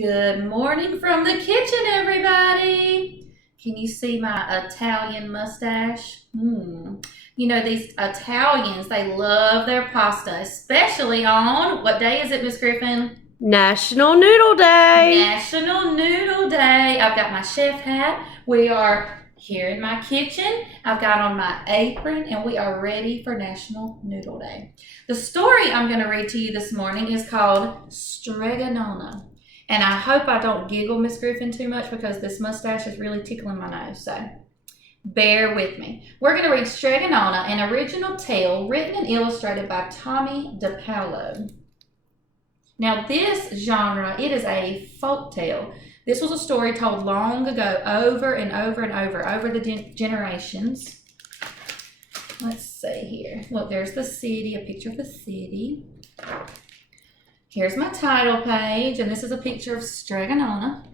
Good morning from the kitchen, everybody. Can you see my Italian mustache? These Italians, they love their pasta, especially on, what day is it, Miss Griffin? National Noodle Day. National Noodle Day. I've got my chef hat. We are here in my kitchen. I've got on my apron, and we are ready for National Noodle Day. The story I'm going to read to you this morning is called Stregonona. And I hope I don't giggle, Miss Griffin, too much because this mustache is really tickling my nose, so bear with me. We're going to read Stregonona, an original tale written and illustrated by Tommy DePaulo. Now, this genre, it is a folk tale. This was a story told long ago, over and over and over the generations. Let's see here. Look, there's the city, a picture of the city. Here's my title page, and this is a picture of Stregonona.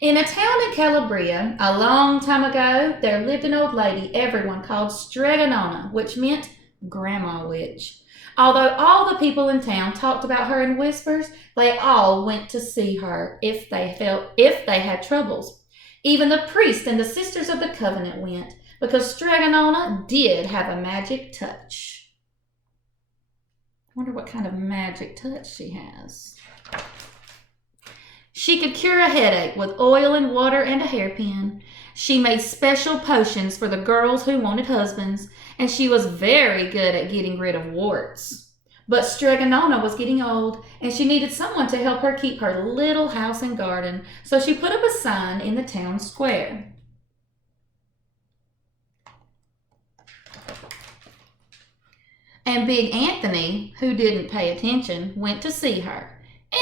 In a town in Calabria, a long time ago, there lived an old lady everyone called Stregonona, which meant Grandma Witch. Although all the people in town talked about her in whispers, they all went to see her if they had troubles. Even the priest and the sisters of the covenant went, because Stregonona did have a magic touch. I wonder what kind of magic touch she has. She could cure a headache with oil and water and a hairpin. She made special potions for the girls who wanted husbands, and she was very good at getting rid of warts. But Stregonona was getting old, and she needed someone to help her keep her little house and garden, so she put up a sign in the town square. And Big Anthony, who didn't pay attention, went to see her.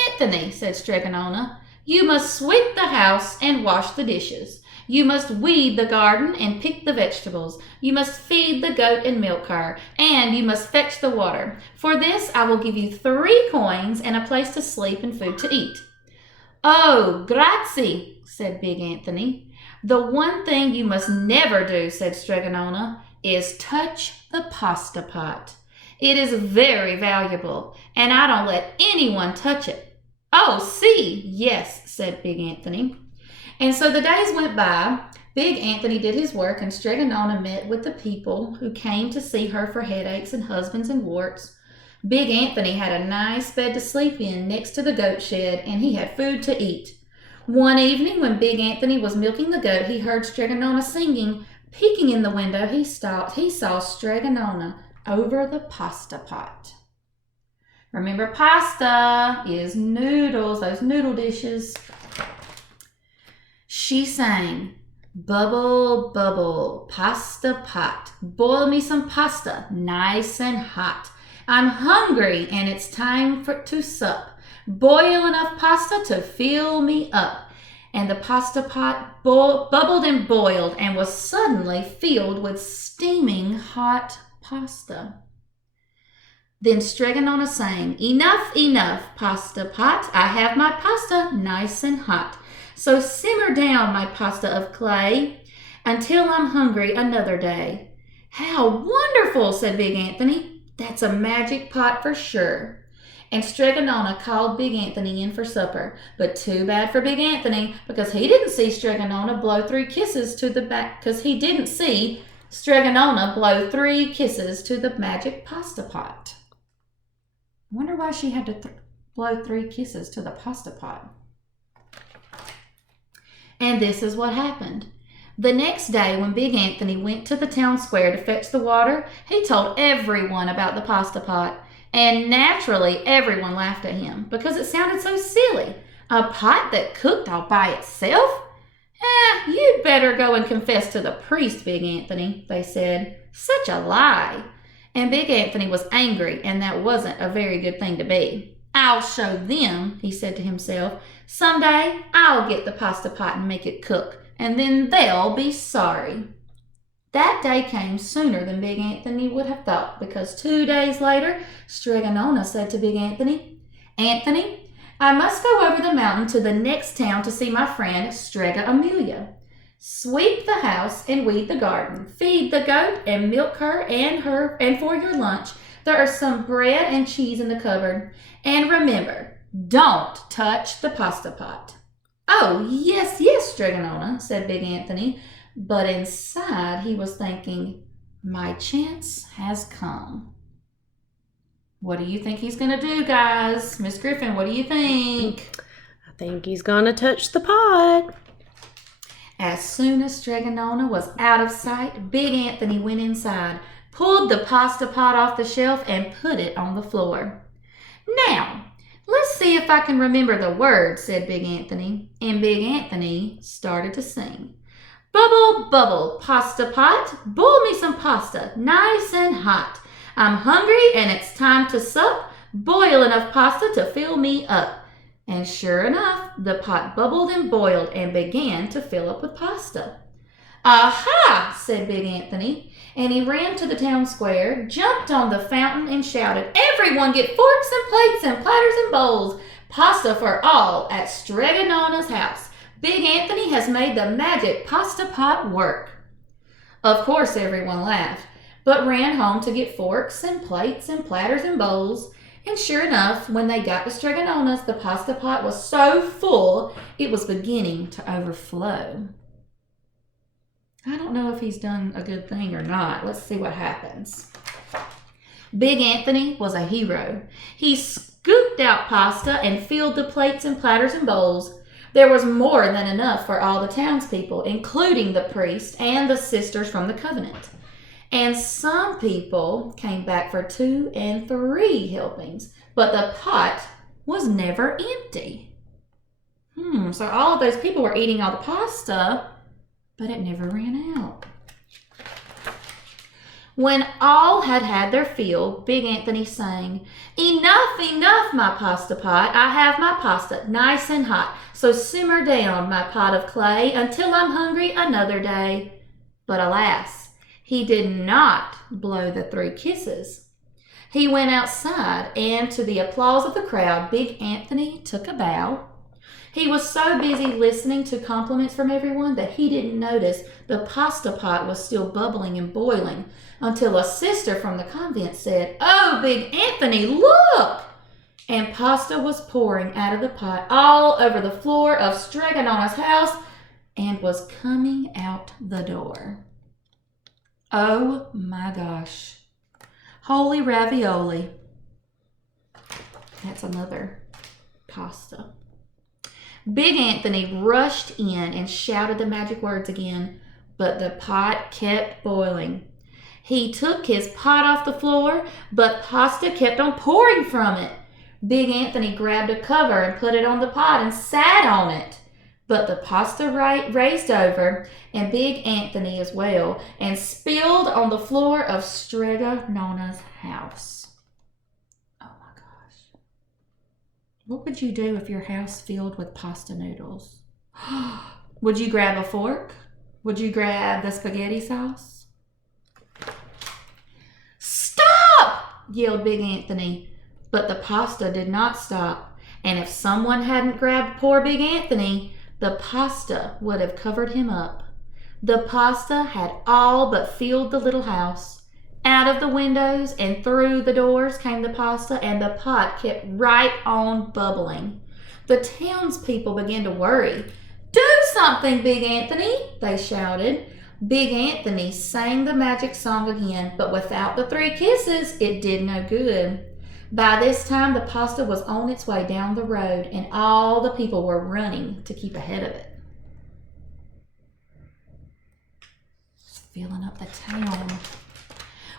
"Anthony," said Stregonona, "you must sweep the house and wash the dishes. You must weed the garden and pick the vegetables. You must feed the goat and milk her, and you must fetch the water. For this I will give you 3 coins and a place to sleep and food to eat." "Oh, grazie," said Big Anthony. "The one thing you must never do," said Stregonona, "is touch the pasta pot. It is very valuable, and I don't let anyone touch it." "Oh, see, yes," said Big Anthony. And so the days went by. Big Anthony did his work, and Stregonona met with the people who came to see her for headaches and husbands and warts. Big Anthony had a nice bed to sleep in next to the goat shed, and he had food to eat. One evening when Big Anthony was milking the goat, he heard Stregonona singing. Peeking in the window, he saw Stregonona over the pasta pot. Remember, pasta is noodles, those noodle dishes. She sang, "Bubble, bubble, pasta pot. Boil me some pasta, nice and hot. I'm hungry and it's time to sup. Boil enough pasta to fill me up." And the pasta pot bubbled and boiled and was suddenly filled with steaming hot pasta. Then Stregonona sang, "Enough, enough, pasta pot. I have my pasta nice and hot. So simmer down my pasta of clay until I'm hungry another day." "How wonderful," said Big Anthony. "That's a magic pot for sure." And Stregonona called Big Anthony in for supper. But too bad for Big Anthony, because he didn't see Stregonona blow 3 kisses to the magic pasta pot. I wonder why she had to blow 3 kisses to the pasta pot. And this is what happened. The next day, when Big Anthony went to the town square to fetch the water, he told everyone about the pasta pot. And naturally, everyone laughed at him because it sounded so silly. A pot that cooked all by itself? You'd better go and confess to the priest, Big Anthony, they said. Such a lie. And Big Anthony was angry, and that wasn't a very good thing to be. "I'll show them," he said to himself. "Someday I'll get the pasta pot and make it cook, and then they'll be sorry." That day came sooner than Big Anthony would have thought, because 2 days later, Stregonona said to Big Anthony, "Anthony, I must go over the mountain to the next town to see my friend Strega Amelia. Sweep the house and weed the garden. Feed the goat and milk her, and for your lunch, there are some bread and cheese in the cupboard. And remember, Don't touch the pasta pot. Oh, yes, yes, Stregonona, said Big Anthony, but inside he was thinking, my chance has come. What do you think he's going to do, guys? Miss Griffin, what do you think? I think he's going to touch the pot. As soon as Stregonona was out of sight, Big Anthony went inside, pulled the pasta pot off the shelf, and put it on the floor. Now, let's see if I can remember the words, said Big Anthony. And Big Anthony started to sing. Bubble, bubble, pasta pot, boil me some pasta, nice and hot. I'm hungry and it's time to sup. Boil enough pasta to fill me up. And sure enough, the pot bubbled and boiled and began to fill up with pasta. Aha, said Big Anthony, and he ran to the town square, jumped on the fountain and shouted, everyone get forks and plates and platters and bowls. Pasta for all at Stregonona's house. Big Anthony has made the magic pasta pot work. Of course, everyone laughed, but ran home to get forks and plates and platters and bowls. And sure enough, when they got to Stregonona's, the pasta pot was so full, it was beginning to overflow. I don't know if he's done a good thing or not. Let's see what happens. Big Anthony was a hero. He scooped out pasta and filled the plates and platters and bowls. There was more than enough for all the townspeople, including the priest and the sisters from the covenant. And some people came back for 2 and 3 helpings, but the pot was never empty. So all of those people were eating all the pasta, but it never ran out. When all had had their fill, Big Anthony sang, enough, enough, my pasta pot. I have my pasta nice and hot, so simmer down, my pot of clay, until I'm hungry another day. But alas, he did not blow the 3 kisses. He went outside, and to the applause of the crowd, Big Anthony took a bow. He was so busy listening to compliments from everyone that he didn't notice the pasta pot was still bubbling and boiling until a sister from the convent said, oh, Big Anthony, look! And pasta was pouring out of the pot all over the floor of Stregonona's house and was coming out the door. Oh my gosh. Holy ravioli. That's another pasta. Big Anthony rushed in and shouted the magic words again, but the pot kept boiling. He took his pot off the floor, but pasta kept on pouring from it. Big Anthony grabbed a cover and put it on the pot and sat on it. But the pasta raised over, and Big Anthony as well, and spilled on the floor of Stregonona's house. Oh my gosh. What would you do if your house filled with pasta noodles? Would you grab a fork? Would you grab the spaghetti sauce? Stop! Yelled Big Anthony. But the pasta did not stop, and if someone hadn't grabbed poor Big Anthony, the pasta would have covered him up. The pasta had all but filled the little house. Out of the windows and through the doors came the pasta, and the pot kept right on bubbling. The townspeople began to worry. Do something, Big Anthony, they shouted. Big Anthony sang the magic song again, but without the 3 kisses, it did no good. By this time, the pasta was on its way down the road, and all the people were running to keep ahead of it. It's filling up the town.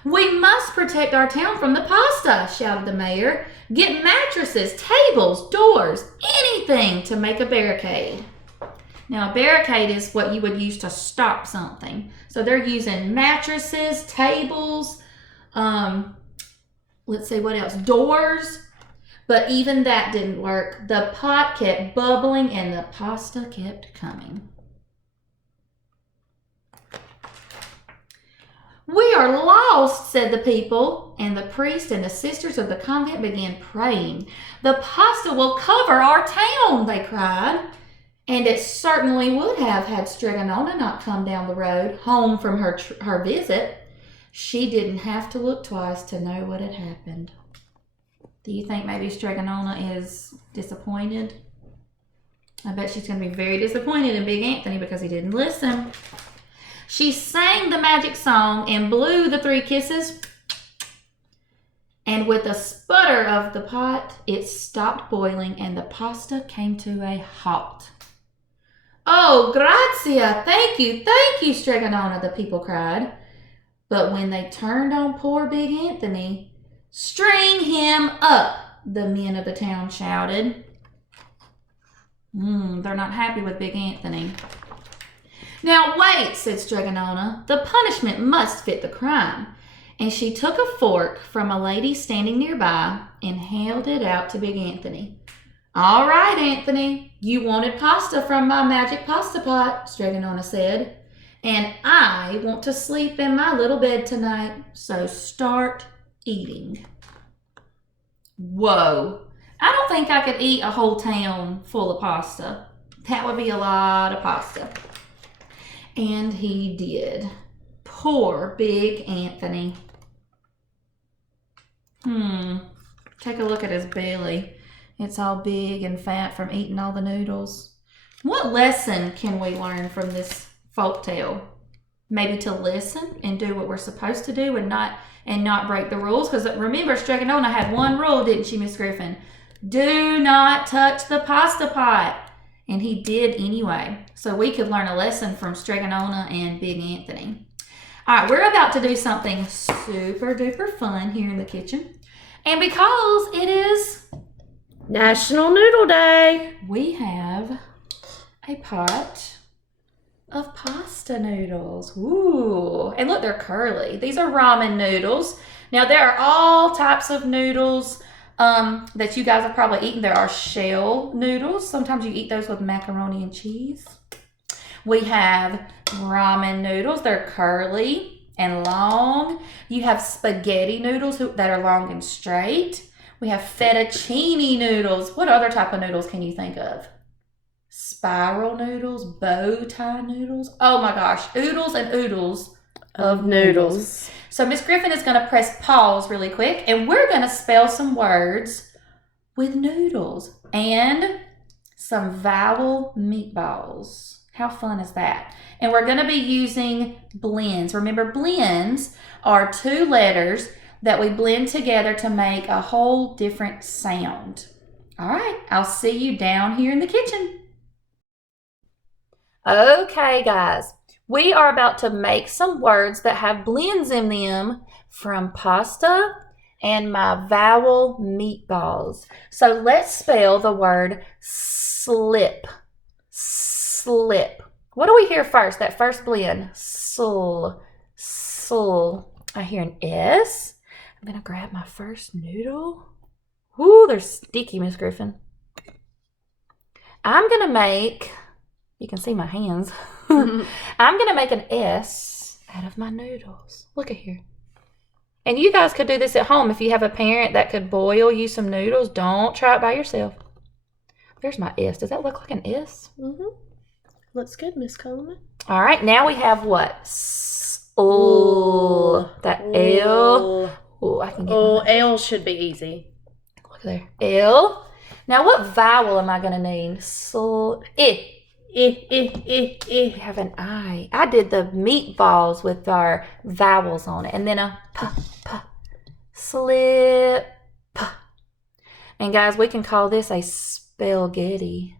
We must protect our town from the pasta, shouted the mayor. Get mattresses, tables, doors, anything to make a barricade. Now, a barricade is what you would use to stop something. So they're using mattresses, tables, let's see what else, doors. But even that didn't work. The pot kept bubbling and the pasta kept coming. We are lost, said the people, and the priest and the sisters of the convent began praying. The pasta will cover our town, they cried. And it certainly would have had Stregonona not come down the road, home from her visit. She didn't have to look twice to know what had happened. Do you think maybe Stregonona is disappointed? I bet she's going to be very disappointed in Big Anthony because he didn't listen. She sang the magic song and blew the 3 kisses. And with a sputter of the pot, it stopped boiling and the pasta came to a halt. Oh, grazia! Thank you, Stregonona, the people cried. But when they turned on poor Big Anthony, string him up, the men of the town shouted. They're not happy with Big Anthony. Now wait, said Stregonona, the punishment must fit the crime. And she took a fork from a lady standing nearby and held it out to Big Anthony. All right, Anthony, you wanted pasta from my magic pasta pot, Stregonona said. And I want to sleep in my little bed tonight, so start eating. Whoa, I don't think I could eat a whole town full of pasta. That would be a lot of pasta. And he did. Poor Big Anthony. Take a look at his belly. It's all big and fat from eating all the noodles. What lesson can we learn from this folktale? Maybe to listen and do what we're supposed to do and not break the rules. Because remember, Stregonona had one rule, didn't she, Miss Griffin? Do not touch the pasta pot. And he did anyway. So we could learn a lesson from Stregonona and Big Anthony. All right, we're about to do something super duper fun here in the kitchen. And because it is National Noodle Day, we have a pot of pasta noodles. Ooh, and look, they're curly. These are ramen noodles. Now, there are all types of noodles that you guys have probably eaten. There are shell noodles. Sometimes you eat those with macaroni and cheese. We have ramen noodles. They're curly and long. You have spaghetti noodles that are long and straight. We have fettuccine noodles. What other type of noodles can you think of? Spiral noodles, bow tie noodles. Oh my gosh, oodles and oodles of noodles. So Miss Griffin is going to press pause really quick, and we're going to spell some words with noodles and some vowel meatballs. How fun is that? And we're going to be using blends. Remember, blends are 2 letters that we blend together to make a whole different sound. All right, I'll see you down here in the kitchen. Okay, guys, we are about to make some words that have blends in them from pasta and my vowel meatballs. So let's spell the word slip. Slip. What do we hear first? That first blend. Sl. I hear an S. I'm going to grab my first noodle. Ooh, they're sticky, Miss Griffin. I'm going to make, you can see my hands. I'm going to make an S out of my noodles. Look at here. And you guys could do this at home if you have a parent that could boil you some noodles. Don't try it by yourself. There's my S. Does that look like an S? looks good, Miss Coleman. All right, now we have what? That L. Oh, I can get L should be easy. Look there. L. Now, what vowel am I going to need? We have an I. I did the meatballs with our vowels on it. And then a p. Slip. And guys, we can call this a Spell-Ghetti.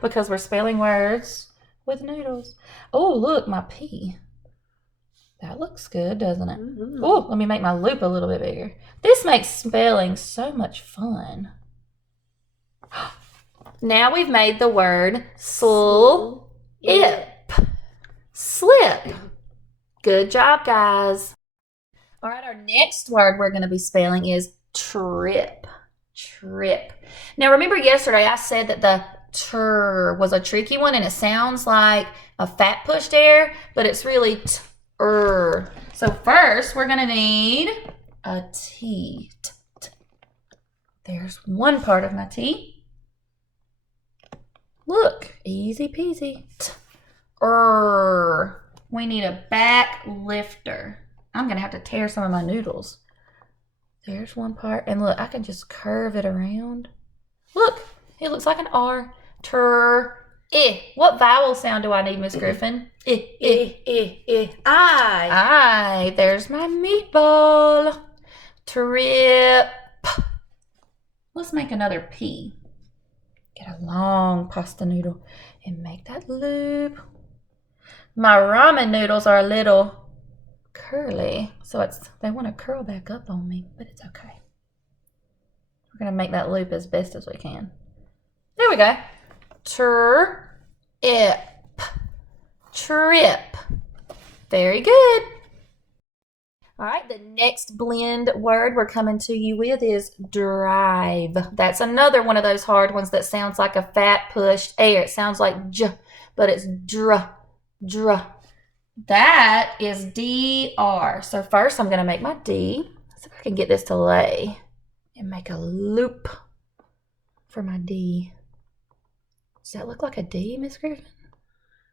Because we're spelling words with noodles. Oh, look, my P. That looks good, doesn't it? Oh, let me make my loop a little bit bigger. This makes spelling so much fun. Now we've made the word slip. Slip. Good job, guys. All right, our next word we're going to be spelling is trip. Trip. Now, remember yesterday I said that the tur was a tricky one, and it sounds like a fat pushed air, but it's really t-er. So first, we're going to need a T. There's one part of my T. Look, easy peasy. T-er. We need a back lifter. I'm going to have to tear some of my noodles. There's one part. And look, I can just curve it around. Look, it looks like an R. What vowel sound do I need, Miss Griffin? I. There's my meatball. Trip. Let's make another P. Get a long pasta noodle and make that loop. My ramen noodles are a little curly, so they want to curl back up on me, but it's okay. We're going to make that loop as best as we can. There we go. Trip. Very good. All right, the next blend word we're coming to you with is drive. That's another one of those hard ones that sounds like a fat pushed air. It sounds like j, but it's dr. That is DR. So first I'm going to make my D. Let's see if I can get this to lay and make a loop for my D. Does that look like a D, Miss Griffin?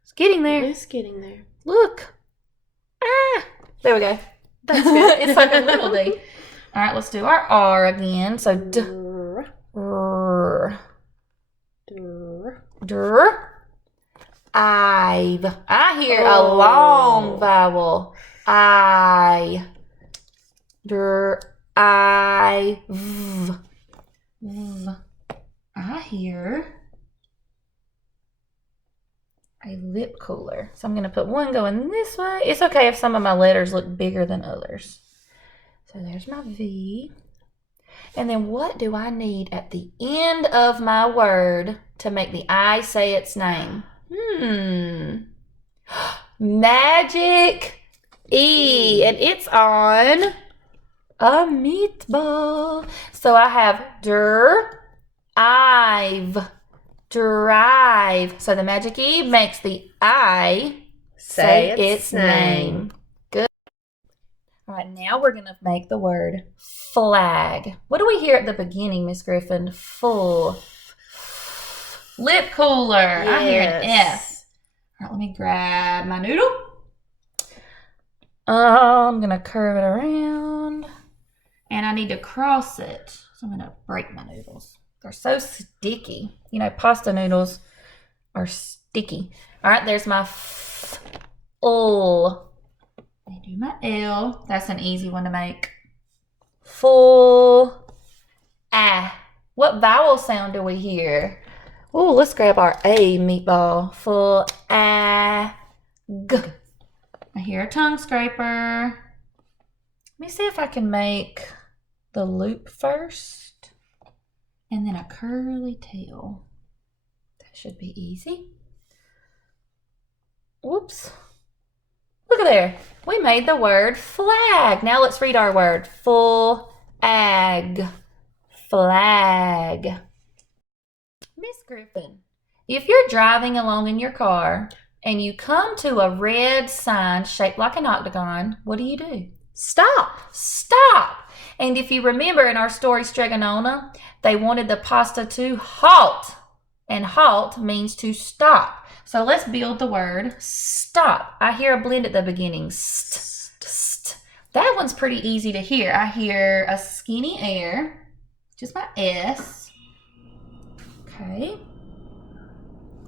It's getting there. It's getting there. Look. There we go. That's good. It's like a little D. All right, let's do our R again. So D. I've. I hear a long vowel. I. I. I hear a lip cooler. So I'm going to put one going this way. It's okay if some of my letters look bigger than others. So there's my V. And then what do I need at the end of my word to make the I say its name? Magic E. And it's on a meatball. So I have I've. Drive. So the magic E makes the I say its name. Good. All right, now we're going to make the word flag. What do we hear at the beginning, Miss Griffin? Full. Lip cooler. Yes. I hear an F. All right, let me grab my noodle. I'm going to curve it around. And I need to cross it. So I'm going to break my noodles. They're so sticky. You know, pasta noodles are sticky. All right, there's my L. I do my L. That's an easy one to make. Full. What vowel sound do we hear? Oh, let's grab our A meatball. Full. G. I hear a tongue scraper. Let me see if I can make the loop first. And then a curly tail. That should be easy. Whoops. Look at there. We made the word flag. Now let's read our word. Flag. Miss Griffin, if you're driving along in your car and you come to a red sign shaped like an octagon, what do? Stop. And if you remember in our story Stregonona, they wanted the pasta to halt. And halt means to stop. So let's build the word stop. I hear a blend at the beginning. St. That one's pretty easy to hear. I hear a skinny air, just my S. Okay.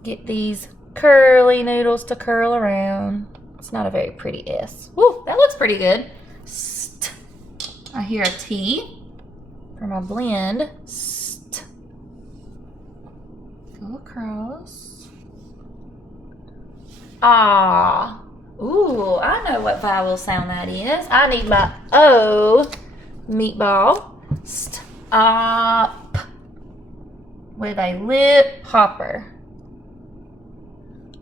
Get these curly noodles to curl around. It's not a very pretty S. Woo, that looks pretty good. St. I hear a T for my blend. St. Go across. Ah. Ooh, I know what vowel sound that is. I need my O meatball. Stop. With a lip popper.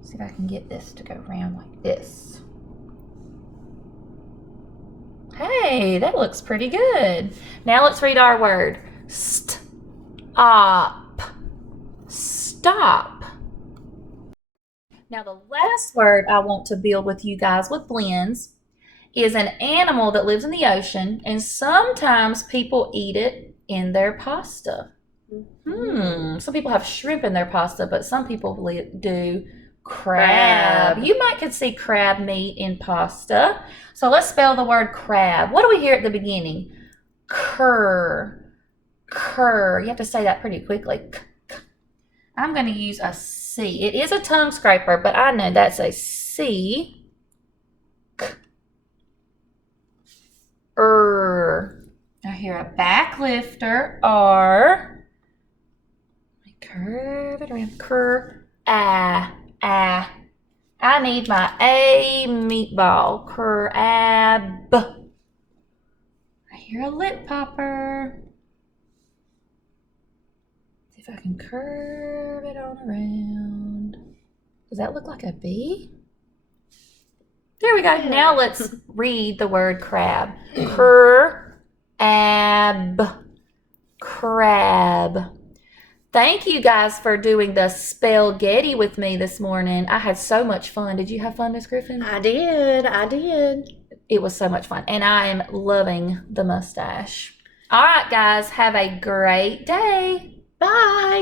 See if I can get this to go round like this. Hey, that looks pretty good. Now let's read our word. Stop. Stop. Now the last word I want to build with you guys with blends is an animal that lives in the ocean, and sometimes people eat it in their pasta. Some people have shrimp in their pasta, but some people do crab. You could see crab meat in pasta. So let's spell the word crab. What do we hear at the beginning? cur. You have to say that pretty quickly. I'm going to use a C. It is a tongue scraper, but I know that's a C. I hear a back lifter. R. Let me curve it around. Cur. I need my A meatball. Crab. I hear a lip popper. See if I can curve it on around. Does that look like a B? There we go. Yeah. Now let's read the word crab. Crab. Thank you guys for doing the Spell-Ghetti with me this morning. I had so much fun. Did you have fun, Miss Griffin? I did. It was so much fun. And I am loving the mustache. All right, guys. Have a great day. Bye.